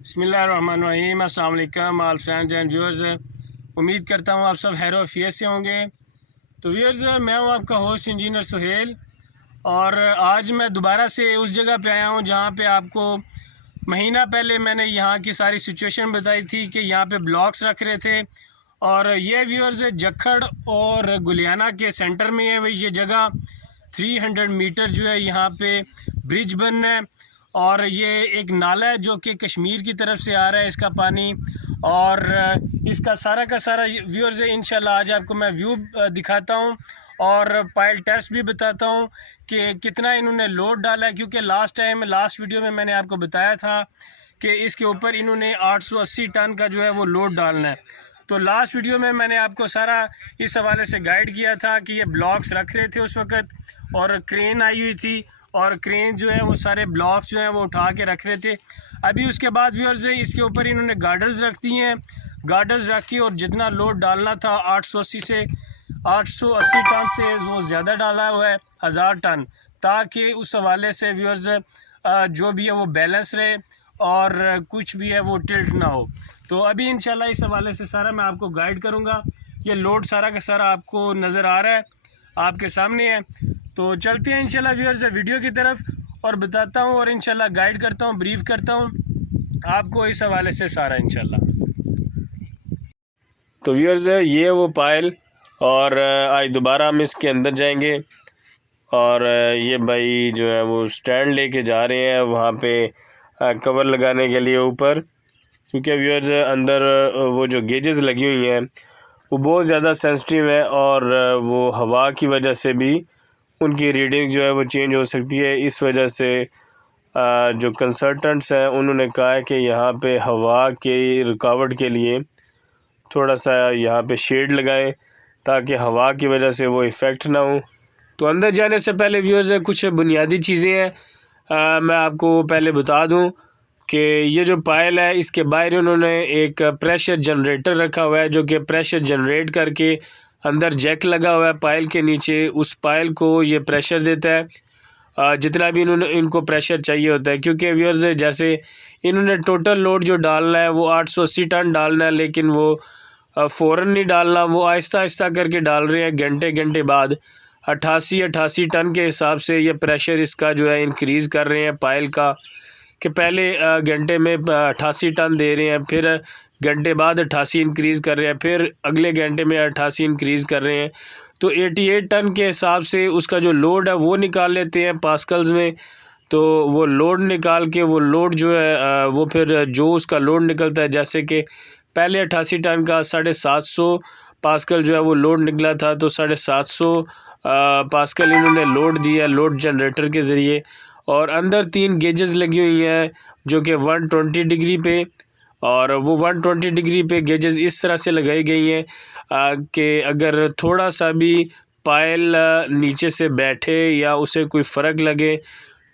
बिस्मिल्लाहिर्रहमानिर्रहीम। अस्सलाम वालेकुम ऑल फ्रेंड्स एंड व्यूअर्स। उम्मीद करता हूँ आप सब खैर आफियत से होंगे। तो व्यूअर्स, मैं हूँ आपका होस्ट इंजीनियर सुहेल, और आज मैं दोबारा से उस जगह पे आया हूँ जहाँ पे आपको महीना पहले मैंने यहाँ की सारी सिचुएशन बताई थी कि यहाँ पे ब्लॉक्स रख रहे थे। और ये व्यूअर्स जखड़ और गुलियाना के सेंटर में है वही ये जगह। 300 मीटर जो है यहाँ पे ब्रिज बनना है, और ये एक नाला है जो कि कश्मीर की तरफ से आ रहा है इसका पानी। और इसका सारा का सारा व्यूअर्स है, इंशाल्लाह आज आपको मैं व्यू दिखाता हूँ और पाइल टेस्ट भी बताता हूँ कि कितना इन्होंने लोड डाला है। क्योंकि लास्ट वीडियो में मैंने आपको बताया था कि इसके ऊपर इन्होंने 880 टन का जो है वो लोड डालना है। तो लास्ट वीडियो में मैंने आपको सारा इस हवाले से गाइड किया था कि ये ब्लॉक्स रख रहे थे उस वक़्त, और क्रेन आई हुई थी, और क्रेन जो है वो सारे ब्लॉक्स जो हैं वो उठा के रख रहे थे। अभी उसके बाद व्यूअर्स इसके ऊपर इन्होंने गार्डर्स रख दी हैं, गार्डर्स रखी, और जितना लोड डालना था 880 टन से वो ज़्यादा डाला हुआ है 1000 टन, ताकि उस हवाले से व्यूअर्स जो भी है वो बैलेंस रहे और कुछ भी है वो टिल्ट ना हो। तो अभी इंशाल्लाह इस हवाले से सारा मैं आपको गाइड करूँगा। ये लोड सारा का सारा आपको नज़र आ रहा है, आपके सामने है। तो चलते हैं इंशाल्लाह व्यूअर्स वीडियो की तरफ, और बताता हूँ और इंशाल्लाह गाइड करता हूँ, ब्रीफ करता हूँ आपको इस हवाले से सारा इंशाल्लाह। तो व्यूअर्स ये वो पायल, और आज दोबारा हम इसके अंदर जाएंगे, और ये भाई जो है वो स्टैंड लेके जा रहे हैं वहाँ पे कवर लगाने के लिए ऊपर। क्योंकि व्यूअर्स अंदर वो जो गेजेस लगी हुई हैं वो बहुत ज़्यादा सेंसिटिव है, और वो हवा की वजह से भी उनकी रीडिंग जो है वो चेंज हो सकती है। इस वजह से जो कंसल्टेंट्स हैं उन्होंने कहा है कि यहाँ पे हवा की रुकावट के लिए थोड़ा सा यहाँ पे शेड लगाएं, ताकि हवा की वजह से वो इफ़ेक्ट ना हो। तो अंदर जाने से पहले व्यूअर्स कुछ बुनियादी चीज़ें हैं मैं आपको पहले बता दूं कि ये जो पायल है इसके बाहर उन्होंने एक प्रेशर जनरेटर रखा हुआ है, जो कि प्रेशर जनरेट करके अंदर जैक लगा हुआ है पायल के नीचे, उस पायल को ये प्रेशर देता है जितना भी इनको प्रेशर चाहिए होता है। क्योंकि व्यूअर्स जैसे इन्होंने टोटल लोड जो डालना है वो 880 टन डालना है, लेकिन वो फ़ौरन नहीं डालना, वो आहिस्ता आहिस्ता करके डाल रहे हैं। घंटे घंटे बाद 88 टन के हिसाब से ये प्रेशर इसका जो है इंक्रीज़ कर रहे हैं पायल का, कि पहले घंटे में 88 टन दे रहे हैं, फिर घंटे बाद 88 इंक्रीज़ कर रहे हैं, फिर अगले घंटे में 88 इंक्रीज़ कर रहे हैं। तो 88 टन के हिसाब से उसका जो लोड है वो निकाल लेते हैं पास्कल्स में। तो वो लोड निकाल के वो लोड जो है वो फिर जो उसका लोड निकलता है, जैसे कि पहले 88 टन का 750 पास्कल जो है वो लोड निकला था, तो 750 पास्कल इन्होंने लोड दिया लोड जनरेटर के ज़रिए। और अंदर 3 गेजेस लगी हुई हैं जो कि 120 डिग्री पे, और वो 120 डिग्री पे गेजेस इस तरह से लगाई गई हैं कि अगर थोड़ा सा भी पायल नीचे से बैठे या उसे कोई फ़र्क लगे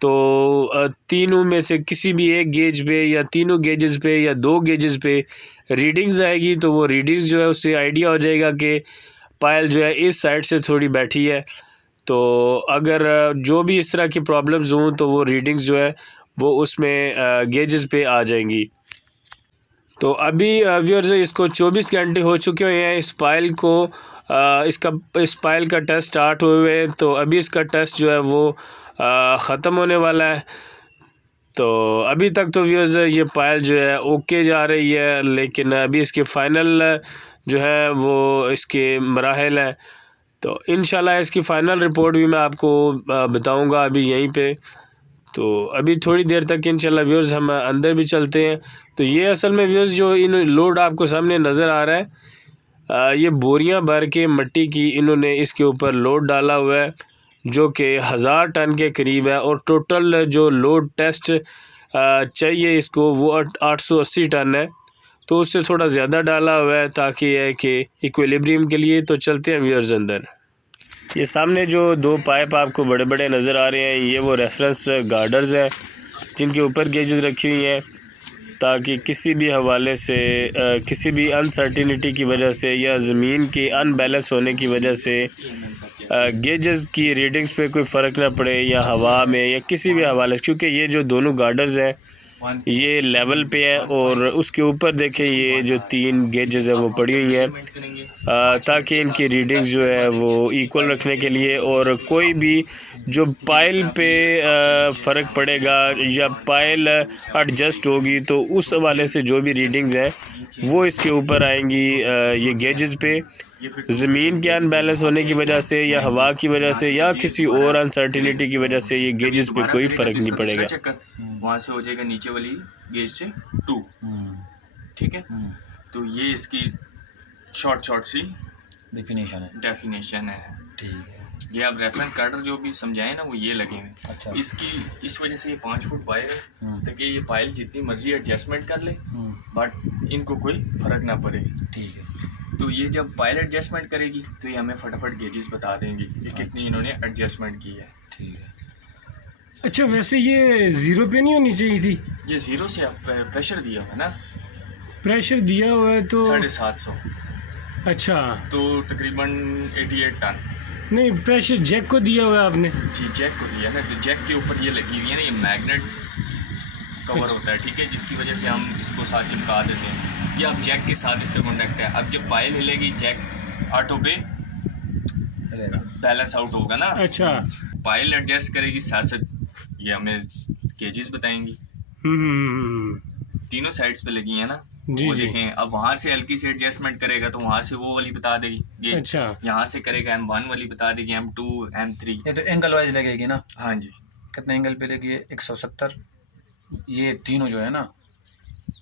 तो तीनों में से किसी भी एक गेज पे या तीनों गेजेस पे या 2 गेजेस पे रीडिंग्स आएगी। तो वो रीडिंग्स जो है उससे आइडिया हो जाएगा कि पायल जो है इस साइड से थोड़ी बैठी है। तो अगर जो भी इस तरह की प्रॉब्लम्स हों तो वो रीडिंग्स जो है वो उसमें गेजेस पे आ जाएंगी। तो अभी व्यूअर्स इसको 24 घंटे हो चुके हुए हैं इस पायल को, इस पायल का टेस्ट स्टार्ट हुए हुए हैं। तो अभी इसका टेस्ट जो है वो ख़त्म होने वाला है। तो अभी तक तो व्यूअर्स ये पायल जो है ओके जा रही है, लेकिन अभी इसके फ़ाइनल जो है वो इसके मराहल हैं। तो इंशाल्लाह इसकी फ़ाइनल रिपोर्ट भी मैं आपको बताऊंगा अभी यहीं पे। तो अभी थोड़ी देर तक इंशाल्लाह व्यूअर्स हम अंदर भी चलते हैं। तो ये असल में व्यूअर्स जो इन लोड आपको सामने नज़र आ रहा है ये बोरियां भर के मिट्टी की इन्होंने इसके ऊपर लोड डाला हुआ है, जो कि 1000 टन के करीब है। और टोटल जो लोड टेस्ट चाहिए इसको वो 880 टन है, तो उससे थोड़ा ज़्यादा डाला हुआ है ताकि यह कि इक्विलिब्रियम के लिए। तो चलते हैं व्यूअर्स अंदर। ये सामने जो 2 पाइप आपको बड़े बड़े नज़र आ रहे हैं ये वो रेफरेंस गार्डर्स हैं जिनके ऊपर गेजेस रखी हुई हैं, ताकि किसी भी हवाले से किसी भी अनसर्टिनिटी की वजह से या ज़मीन के अनबैलेंस होने की वजह से गेजेस की रीडिंग्स पे कोई फ़र्क ना पड़े, या हवा में या किसी भी हवाले से। क्योंकि ये जो दोनों गार्डर्स हैं ये लेवल पे है और उसके ऊपर देखें ये जो 3 गेजेस है वो पड़ी हुई हैं ताकि इनकी रीडिंग्स जो है वो इक्वल रखने के लिए, और कोई भी जो पाइल पे फ़र्क पड़ेगा या पाइल एडजस्ट होगी तो उस हवाले से जो भी रीडिंग्स हैं वो इसके ऊपर आएंगी ये गेजेस पे। ज़मीन के अनबैलेंस होने की वजह से या हवा की वजह से या किसी और अनसर्टिनिटी की वजह से ये गेजेस पे कोई फ़र्क नहीं पड़ेगा। वहाँ से हो जाएगा नीचे वाली गेज से 2, ठीक है। तो ये इसकी शॉर्ट सी डेफिनेशन है। ठीक है, ये आप रेफरेंस कार्डर जो भी समझाए ना वो ये लगे हुए। अच्छा। इस वजह से ये 5 फुट वायर है ताकि ये पाइल जितनी मर्जी एडजस्टमेंट कर ले बट इनको कोई फ़र्क ना पड़े। ठीक है, तो ये जब पाइल एडजस्टमेंट करेगी तो ये हमें फटाफट गेजेस बता देंगी कि कितनी इन्होंने एडजस्टमेंट की है। ठीक है। अच्छा, वैसे ये 0 पे नहीं होनी चाहिए थी? ये 0 से आप प्रेशर दिया हुआ है ना? प्रेशर दिया हुआ है तो 750। अच्छा, तो तकरीबन 88 टन। नहीं, प्रेशर जैक को दिया हुआ है आपने? जी, जैक को दिया है। तो जैक के ऊपर ये लगी हुई है ना, ये मैग्नेट कवर होता है, ठीक है, जिसकी वजह से हम इसको साथ चिपका देते हैं। ये अब जैक के साथ इसका कॉन्टेक्ट है। अब जब पाइल हिलेगी जैक ऑटो पे बैलेंस आउट होगा ना। अच्छा, पाइल एडजस्ट करेगी साथ साथ ये हमें केजेस बताएंगी। तीनों साइड्स पे लगी है ना जी, वो जी। देखें। अब वहाँ से हल्की से एडजस्टमेंट करेगा तो वहाँ से वो वाली बता देगी। अच्छा, यहाँ से करेगा M1 वाली बता देगी, M2, M3। ये तो एंगल वाइज लगेगी ना? हाँ जी। कितने एंगल पे लगी है? 170। ये तीनों जो है ना,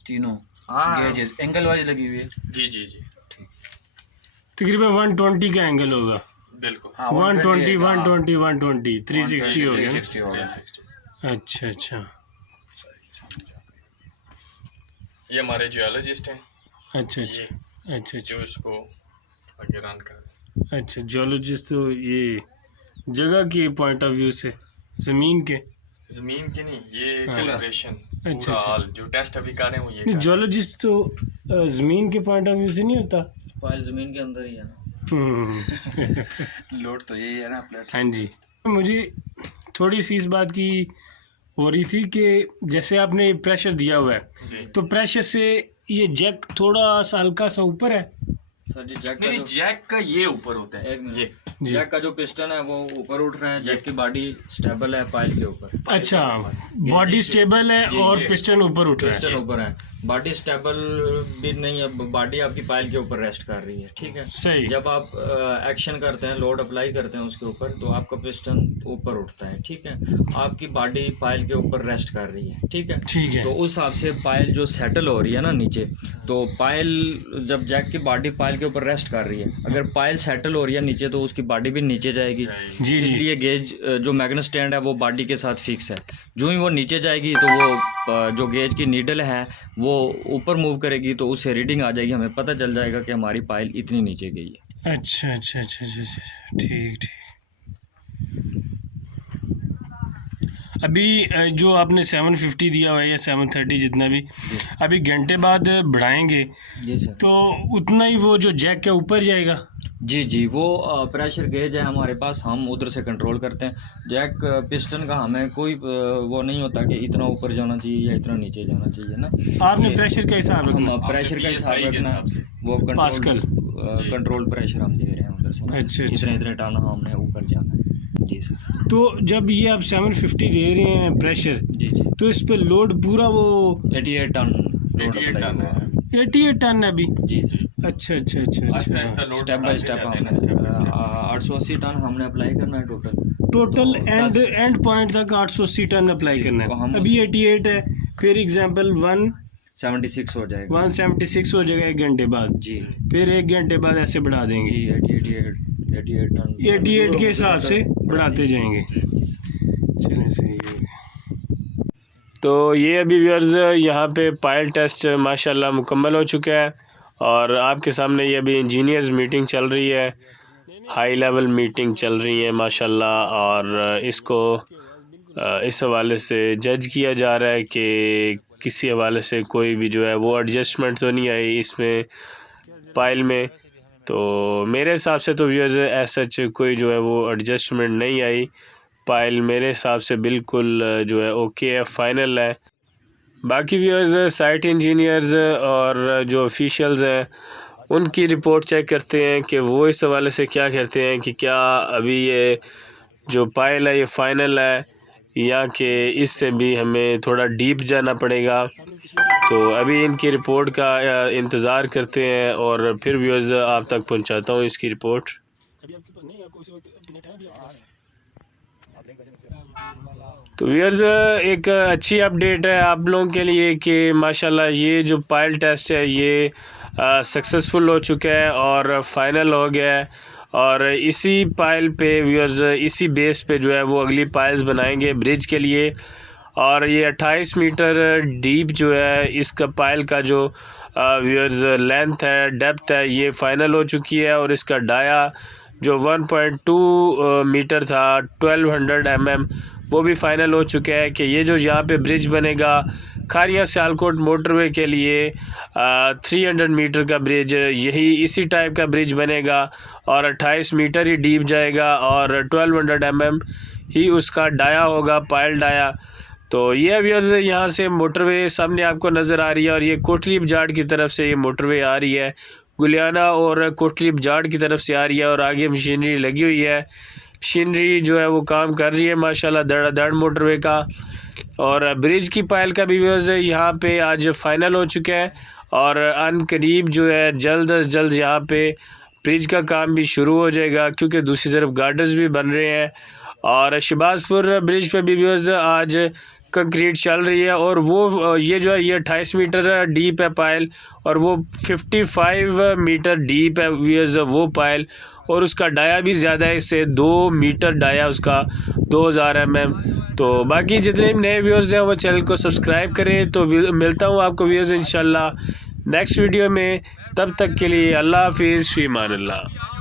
तीनों गेजेस एंगल वाइज लगी हुई है। जी जी जी, ठीक। तकरीबन 120 का एंगल होगा। बिल्कुल। 120 120 120 360 हो गया। 360 हो गया। अच्छा अच्छा, ये हमारे जियोलॉजिस्ट हैं। अच्छा अच्छा, अच्छा जो अच्छा, इसको आगे रन कर। अच्छा, जियोलॉजिस्ट तो ये जगह के पॉइंट ऑफ व्यू से, ज़मीन के नहीं, ये हाँ। कैलिब्रेशन अच्छा, पूरा हाल जो टेस्ट अभी कर रहे हैं वो ये नहीं, जियोलॉजिस्ट तो ज़मीन के पॉइंट ऑफ व्यू से नहीं होता। पाइल ज़मीन के अंदर ही है ना। लोड तो यही है ना प्लेट। हाँ जी, मुझे थोड़ी सी इस बात की हो रही थी कि जैसे आपने प्रेशर दिया हुआ है तो प्रेशर से ये जैक थोड़ा सा हल्का सा ऊपर है। सर जी, जैक नहीं, जैक का ये ऊपर होता है। ये जैक का जो पिस्टन है वो ऊपर उठ रहा है, जैक की बॉडी स्टेबल है पाइल के ऊपर। अच्छा, बॉडी स्टेबल है और पिस्टन ऊपर उठ रहा है। पिस्टन ऊपर है, बॉडी स्टेबल भी नहीं है, बॉडी आपकी पाइल के ऊपर रेस्ट कर रही है। ठीक है, सही। जब आप एक्शन करते हैं, लोड अप्लाई करते हैं उसके ऊपर, तो आपका पिस्टन ऊपर उठता है। ठीक है, आपकी बॉडी पाइल के ऊपर रेस्ट कर रही है। ठीक है, ठीक है। तो उस हिसाब से पाइल जो सेटल हो रही है ना नीचे, तो पाइल जब जैक की बॉडी पाइल के ऊपर रेस्ट कर रही है, अगर पाइल सेटल हो रही है नीचे तो उसकी बॉडी भी नीचे जाएगी। जी जी, इसलिए गेज जो मैग्नेट स्टैंड है वो बॉडी के साथ फिक्स है। जो ही वो नीचे जाएगी तो वो जो गेज की नीडल है वो ऊपर मूव करेगी, तो उससे रीडिंग आ जाएगी, हमें पता चल जाएगा कि हमारी पाइल इतनी नीचे गई है। अच्छा अच्छा अच्छा अच्छा अच्छा, ठीक ठीक। अभी जो आपने 750 दिया हुआ है या 730 जितना भी, अभी घंटे बाद बढ़ाएंगे जी सर, तो उतना ही वो जो जैक के ऊपर जाएगा। जी जी, वो प्रेशर गेज है हमारे पास, हम उधर से कंट्रोल करते हैं। जैक पिस्टन का हमें कोई वो नहीं होता कि इतना ऊपर जाना चाहिए या इतना नीचे जाना चाहिए ना। आपने प्रेशर का हिसाब रखना, हम प्रेशर का हिसाब रखना है, वो कंट्रोल प्रेशर हम दे रहे हैं उधर से। अच्छा अच्छा, इतने इतने टन हमने ऊपर जाना है। जी सर। तो जब ये आप 750 दे रहे हैं प्रेशर, जी जी, तो इस पे लोड पूरा वो 88 टन लोड 88 अप्लाई टन हुआ है। 88 टन है अभी। जी जी, अच्छा अच्छा अच्छा आस्ते अच्छा, आस्ते लोड स्टेप बाय स्टेप हमने 880 टन हमने अप्लाई करना है टोटल। टोटल तो एंड पॉइंट तक 880 टन अप्लाई करना तो है। हम अभी 88 है, फिर एग्जांपल 76 हो जाएगा। 176 हो जाएगा 1 घंटे बाद, जी फिर 1 घंटे बाद ऐसे बढ़ा देंगे। जी, 88 टन 88 के हिसाब से बढ़ाते जाएंगे। चलिए, सही है। तो ये अभी व्यूअर्स यहाँ पे पाइल टेस्ट माशाल्लाह मुकम्मल हो चुका है और आपके सामने ये अभी इंजीनियर्स मीटिंग चल रही है, हाई लेवल मीटिंग चल रही है माशाल्लाह, और इसको इस हवाले से जज किया जा रहा है कि किसी हवाले से कोई भी जो है वो एडजस्टमेंट तो नहीं आई इसमें पाइल में। तो मेरे हिसाब से तो व्यूअर्स ऐसा कोई जो है वो एडजस्टमेंट नहीं आई, पाइल मेरे हिसाब से बिल्कुल जो है ओके है, फाइनल है। बाकी व्यूअर्स साइट इंजीनियर्स और जो ऑफिशियल्स हैं उनकी रिपोर्ट चेक करते हैं कि वो इस हवाले से क्या कहते हैं कि क्या अभी ये जो पायल है ये फ़ाइनल है या कि इससे भी हमें थोड़ा डीप जाना पड़ेगा। तो अभी इनकी रिपोर्ट का इंतज़ार करते हैं और फिर व्यूअर्स आप तक पहुंचाता हूं इसकी रिपोर्ट। तो व्यूअर्स एक अच्छी अपडेट है आप लोगों के लिए कि माशाल्लाह ये जो पायल टेस्ट है ये सक्सेसफुल हो चुका है और फाइनल हो गया है और इसी पायल पे व्यूअर्स इसी बेस पे जो है वो अगली पायल्स बनाएंगे ब्रिज के लिए। और ये 28 मीटर डीप जो है इसका पायल का जो व्यूअर्स लेंथ है डेप्थ है ये फ़ाइनल हो चुकी है और इसका डाया जो 1.2 मीटर था 1200 mm वो भी फ़ाइनल हो चुका है कि ये जो यहाँ पे ब्रिज बनेगा खारिया सियालकोट मोटरवे के लिए 300 मीटर का ब्रिज यही इसी टाइप का ब्रिज बनेगा और 28 मीटर ही डीप जाएगा और 1200 mm ही उसका डाया होगा पायल डाया। तो ये व्यूअर्स यहाँ से मोटरवे सामने आपको नज़र आ रही है और ये कोटली बजाट की तरफ से ये मोटरवे आ रही है, गुलियाना और कोटली बजाट की तरफ से आ रही है और आगे मशीनरी लगी हुई है। मशीनरी जो है वो काम कर रही है माशाल्लाह धड़ाधड़ मोटरवे का। और ब्रिज की पायल का भी व्यूअर्स यहाँ पे आज फाइनल हो चुका है और अनकरीब जो है जल्द अज जल्द यहाँ पे ब्रिज का काम भी शुरू हो जाएगा क्योंकि दूसरी तरफ गार्डर्स भी बन रहे हैं। और शहबाजपुर ब्रिज पे भी व्यूअर्स आज कंक्रीट चल रही है और वो ये जो है ये 28 मीटर डीप है पायल और वो 55 मीटर डीप है व्यूअर्स वो पायल और उसका डाया भी ज़्यादा है, इससे 2 मीटर डाया उसका 2000 mm। तो बाकी जितने नए व्यूअर्स हैं वो चैनल को सब्सक्राइब करें। तो मिलता हूँ आपको व्यूअर्स इंशाल्लाह नेक्स्ट वीडियो में, तब तक के लिए अल्लाह हाफिज़, फ़ी अमान अल्लाह।